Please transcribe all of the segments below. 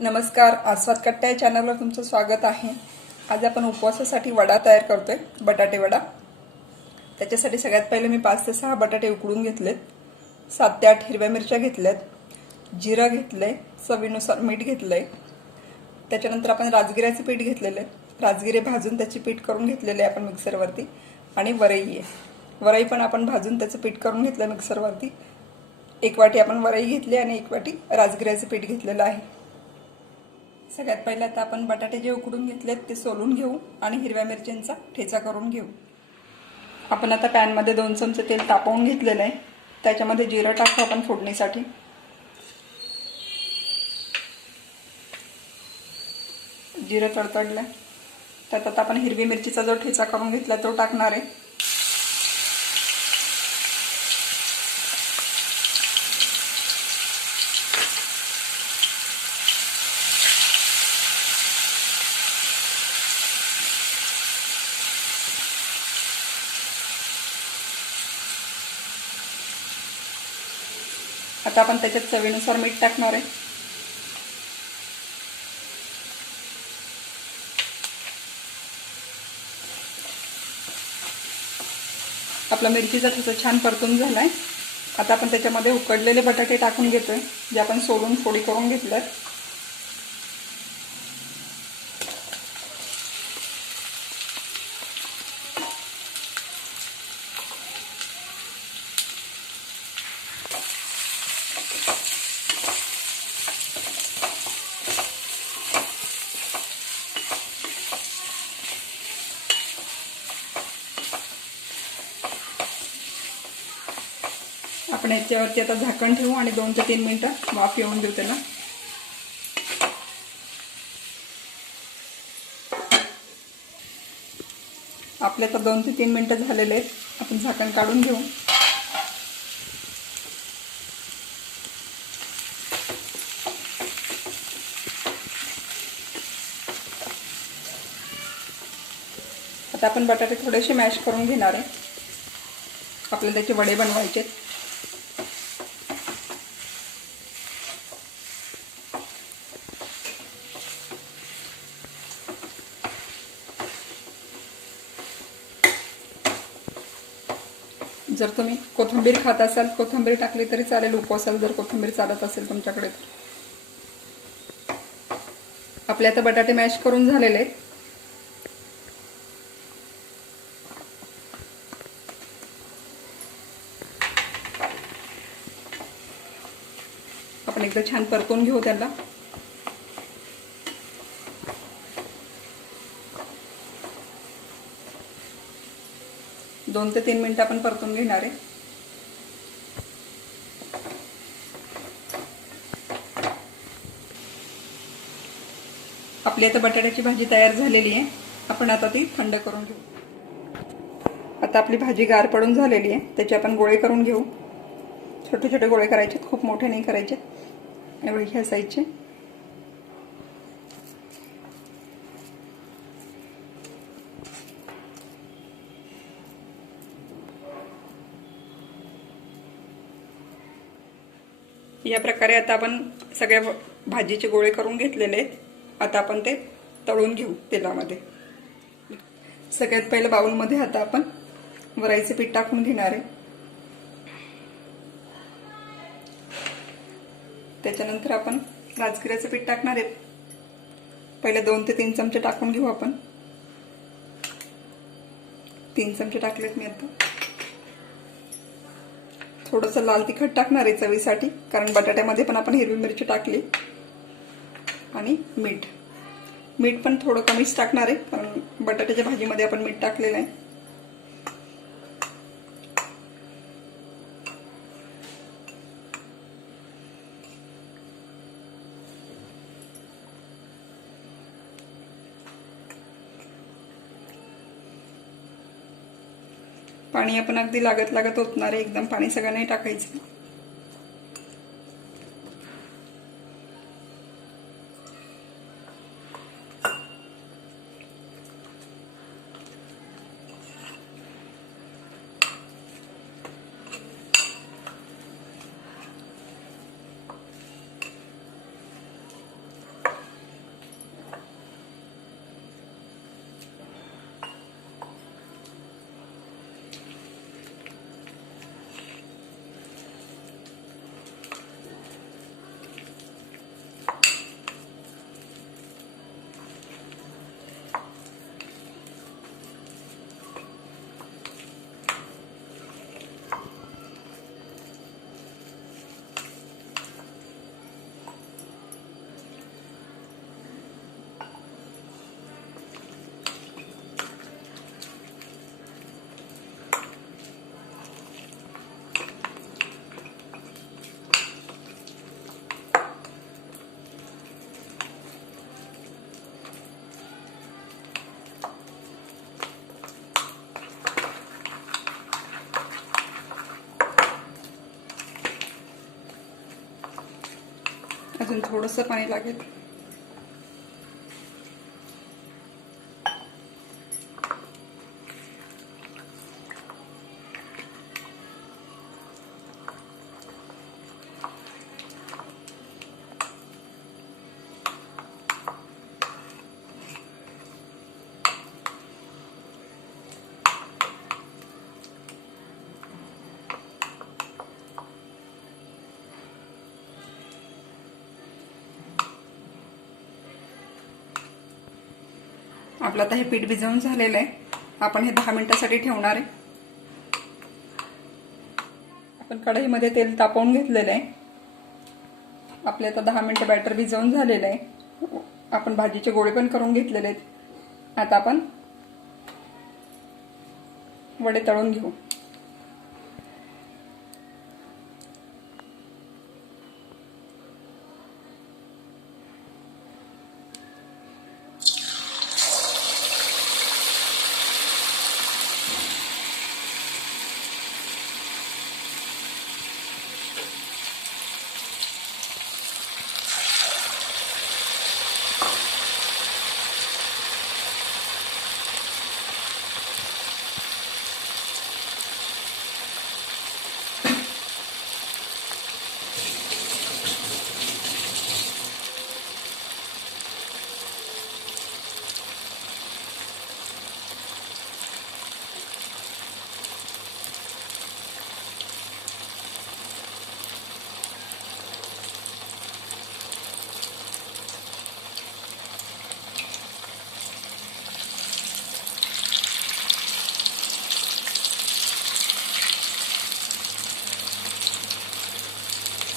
नमस्कार, आस्वाद कट्टा या चॅनलवर तुमचं स्वागत आहे। आज आपण उपवासासाठी वडा तयार करतोय, बटाटे वडा। त्याच्यासाठी सगळ्यात पहिले मी 5 ते 6 बटाटे उकडून घेतलेत, 7 ते 8 हिरव्या मिरच्या घेतल्यात, जिरा घेतलंय, चवीनुसार मीठ घेतलंय। त्याच्यानंतर आपण राजगिऱ्याचे पीठ घेतलेले, राजगिरे भाजून त्याची पीठ करून घेतलेले आपण मिक्सरवरती, आणि वरई आहे, वरई पण आपण भाजून त्याचं पीठ करून घेतलं मिक्सरवरती। 1 वाटी आपण वरई घेतली आणि 1 वाटी राजगिऱ्याचे पीठ घेतलेलं आहे। सगळ्यात पहिला आता आपण बटाटे जे उकडून घेतलेत ते सोलून घेऊ आणि हिरव्या मिरच्यांचा ठेचा करून घेऊ। आपण आता पॅन मध्ये 2 चमचे तेल तापवून घेतलेलं आहे, त्याच्यामध्ये जिरा टाकू आपण फोडणीसाठी। जिरा तडतडलं, त्यात आता आपण हिरवी मिरचीचा जो ठेचा करून घेतला तो टाकणार आहे। आता आपण त्याच्यात चवीनुसार मीठ टाकणार आहे। आपला मिरचीचा ठेचा छान परतून झालाय। आता आपण त्याच्यामध्ये उकडलेले बटाटे टाकून घेतोय, जे आपण सोलून फोडी करून घेतल्यात। आपण याच्यावरती आता झाकण ठेवू आणि 2 ते 3 मिनिटं वाफ येऊन देऊ त्याला। आपले आता 2 ते 3 मिनिटं झालेले आहेत, आपण झाकण काढून घेऊ। आता आपण बटाटे थोडेसे मॅश करून घेणार आहे, आपल्याला त्याचे वडे बनवायचे। जर तुम्ही कोथिंबीर खात असाल, कोथिंबीर टाकली तरी चालेल उपवासाला, जर कोथिंबीर चालत असेल तुमच्याकडे तर। आपले आता बटाटे मॅश करून झालेले आहेत। आपण एकदा छान परतून घेऊ त्याला। दोन ते 3 मिनिटं आपण परतून घेणार आहे। आपली आता बटाट्याची भाजी तयार झालेली आहे, आपण आता ती थंड करून घेऊ। आता आपली भाजी गार पडून झालेली आहे, त्याचे आपण गोळे करून घेऊ। छोटे छोटे गोळे करायचे, खूप मोठे नाही करायचे, एवढे ह्या साईजचे। या प्रकारे आता आपण सगळ्या भाजीचे गोळे करून घेतलेले आहेत। आता आपण ते तळून घेऊ तेलामध्ये। सगळ्यात पहिलं बाउलमध्ये आता आपण वरईचे पीठ टाकून घेणार आहे। त्याच्यानंतर आपण राजगिऱ्याचे पीठ टाकणार आहे। पहिले 2 ते 3 चमचे टाकून घेऊ आपण। 3 चमचे टाकलेत मी आता। थोडंसं लाल तिखट टाकणार आहे चवीसाठी, कारण बटाट्यामध्ये पण आपण हिरवी मिरची टाकली। आणि मीठ पण थोडं कमीच टाकणार आहे, कारण बटाट्याच्या भाजीमध्ये आपण मीठ टाकलेलं आहे। पाणी आपण अगदी लागत लागत ओतणार आहे, एकदम पाणी सगळं नाही टाकायचं। अजून थोडंसं पाणी लागेल. आपलं आता हे पीठ भिजवून झालेलं आहे. आपण हे 10 मिनिटांसाठी ठेवणार आहे. आपण कढईमध्ये तेल तापवून घेतलेलं आहे. आपले आता 10 मिनिटं बॅटर भिजवून झालेलं आहे. आपण भाजीचे गोळे पण करून घेतलेले आहेत. आता आपण वडे तळून घेऊ.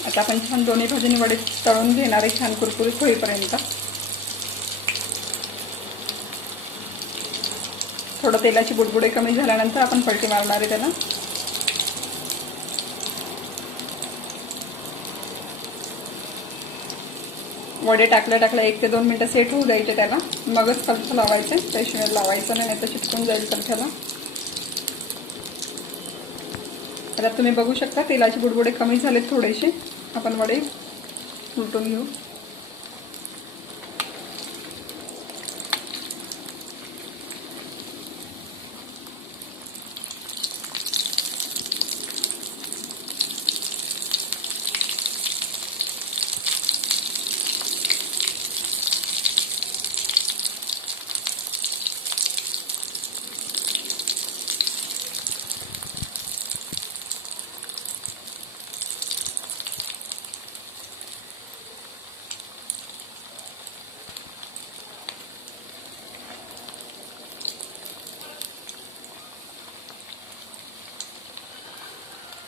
आता आपण छान दोन्ही बाजूनी वडे तळून घेणार आहे, छान कुरकुरीत होईपर्यंत. थोडं तेलाची बुडबुडे कमी झाल्यानंतर आपण पलटी मारणार आहे त्याला. वडे टाकल्या 1 ते 2 मिनिटं सेट होऊ द्यायचे त्याला, मगच तडका लावायचे. त्याशिवाय लावायचं नाही, तर चिपकून जाईल तडक्याला. आता तुम्ही बघू शकता तेलाचे बुडबुडे कमी झालेत थोडेसे. आपण वडे उलटून घेऊ.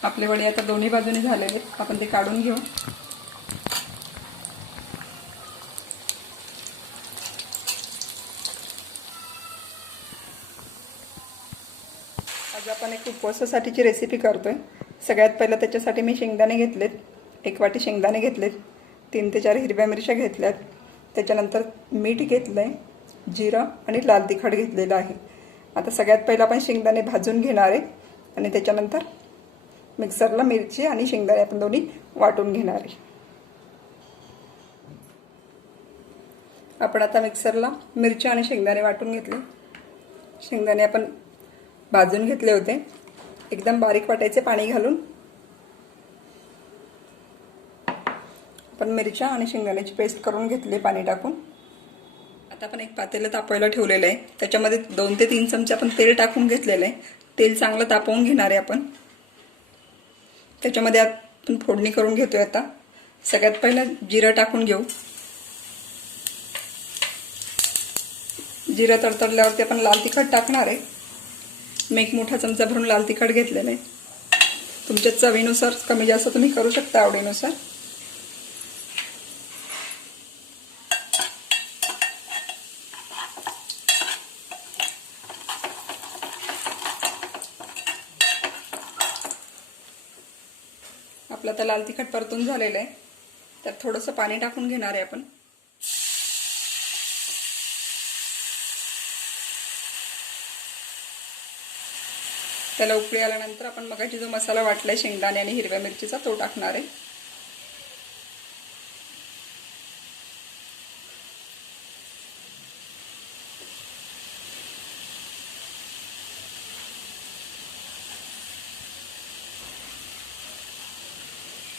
आपले वडे आता दोन्ही बाजूने झालेले आहेत. आपण ते काढून घेऊ. आज आपण एक उपवासासाठीची रेसिपी करतोय. सगळ्यात पहिलं त्याच्यासाठी मी शेंगदाणे घेतलेत. 1 वाटी शेंगदाणे घेतलेत. 3 ते 4 हिरव्या मिरच्या घेतल्यात. त्याच्यानंतर मीठ घेतलंय, जिरं आणि लाल तिखट घेतलेलं आहे. आता सगळ्यात पहिलं आपण शेंगदाणे भाजून घेणार आहे आणि त्याच्यानंतर मिक्सरला मिरची आणि शेंगदाणे आपण दोन्ही वाटून घेणार आहे. आपण आता मिक्सरला मिरची आणि शेंगदाणे वाटून घेतले. शेंगदाणे आपण भाजून घेतले होते. एकदम बारीक वाटायचे पाणी घालून. आपण मिरच्या आणि शेंगदाण्याची पेस्ट करून घेतली पाणी टाकून. आता आपण एक पातेलं तापवायला ठेवलेलं आहे. त्याच्यामध्ये 2 ते 3 चमचे आपण तेल टाकून घेतलेलं आहे. तेल चांगलं तापवून घेणार आहे आपण. त्याच्यामध्ये आपण फोडणी करून घेतोय. आता सगळ्यात पहिलं जिरं टाकून घेऊ. जिरं तडतडल्यावरती आपण लाल तिखट टाकणार आहे. मी 1 मोठा चमचा भरून लाल तिखट घेतलेलं आहे. तुमच्या चवीनुसार कमी जास्त तुम्ही करू शकता, आवडीनुसार. आपलं आता लाल तिखट परतून झालेलं आहे. त्यात थोडंसं पाणी टाकून घेणार आहे आपण. त्याला उकळी आल्यानंतर आपण मगाशी जो मसाला वाटलाय शेंगदाणे आणि हिरव्या मिरचीचा तो टाकणार आहे.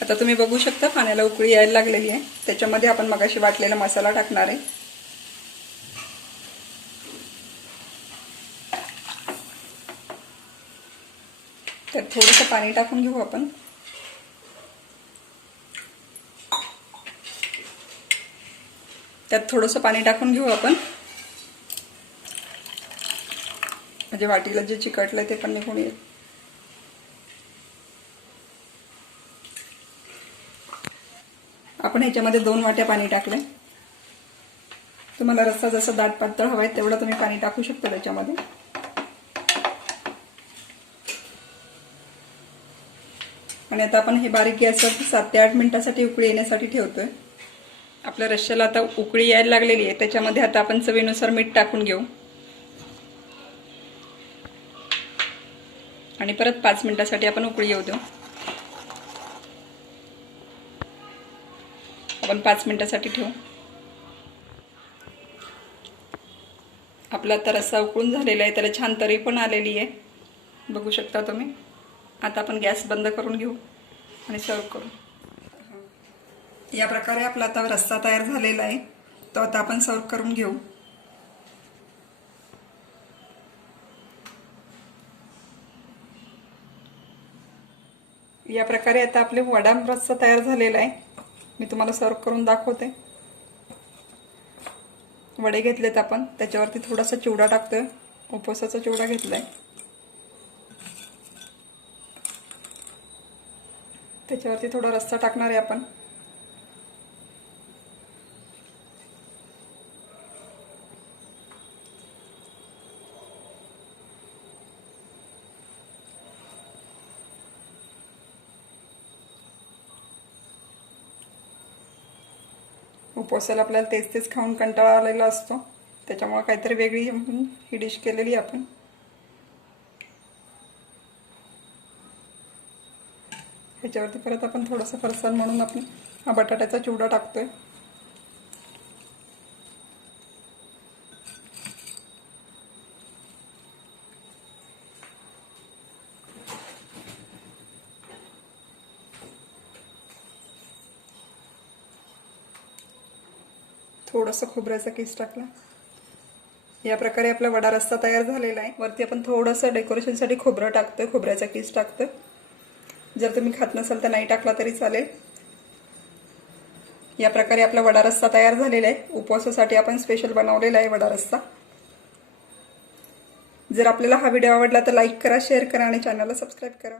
आता तुम्ही बघू शकता पाण्याला उकळी यायला लागलेली आहे. त्याच्यामध्ये आपण मगाशी वाटलेला मसाला टाकणार आहे. तर थोडंसं पाणी टाकून घेऊ आपण. त्यात थोडंसं पाणी टाकून घेऊ आपण, म्हणजे वाटीला जे चिकटलंय ते पण निघून येईल. आपण ह्याच्यामध्ये 2 वाट्या पाणी टाकले. तुम्हाला रस्सा जसा दाट पातळ हवाय तेवढं तुम्ही पाणी टाकू शकता त्याच्यामध्ये. आणि आता आपण हे बारीक गॅसवर 7 ते 8 मिनिटांसाठी उकळी येण्यासाठी ठेवतोय. आपल्या रश्श्याला आता उकळी यायला लागलेली आहे. त्याच्यामध्ये आता आपण चवीनुसार मीठ टाकून घेऊ आणि परत 5 मिनिटांसाठी आपण उकळी येऊ देऊ. आपण 5 मिनिटांसाठी ठेवू. आपला आता रस्सा उकळून झालेला आहे. त्याला छान तरी पण आलेली आहे, बघू शकता तुम्ही. आता आपण गॅस बंद करून घेऊ आणि सर्व करू. या प्रकारे आपला आता रस्सा तयार झालेला आहे. तो आता आपण सर्व करून घेऊ. या प्रकारे आता आपले वडा रस्सा तयार झालेला आहे. मी तुम्हाला सर्व करून दाखवते. वडे घेतलेत आपण, त्याच्यावरती थोडासा चिवडा टाकतोय. उपवासाचा चिवडा घेतलाय. त्याच्यावरती थोडा रस्सा टाकणार आहे आपण. उपवासाला आपल्याला तेच तेच खाऊन कंटाळा आलेला असतो, त्याच्यामुळे काहीतरी वेगळी ही डिश केलेली आपण. ह्याच्यावरती परत आपण थोडंसं फरसाण म्हणून आपण हा बटाट्याचा चिवडा टाकतोय. थोडंसं खोबऱ्याचा किस टाकला. या प्रकारे आपला वडा रस्सा तयार झालेला आहे. वरती आपण थोडंसं डेकोरेशनसाठी खोबरं टाकतोय, खोबऱ्याचा किस टाकतोय. जर तुम्ही खात नसाल तर नाही टाकला तरी चालेल. या प्रकारे आपला वडा रस्सा तयार झालेला आहे. उपवासासाठी आपण स्पेशल बनवलेला आहे वडा रस्सा. जर आपल्याला हा व्हिडिओ आवडला तर लाईक करा, शेअर करा आणि चॅनलला सबस्क्राईब करा.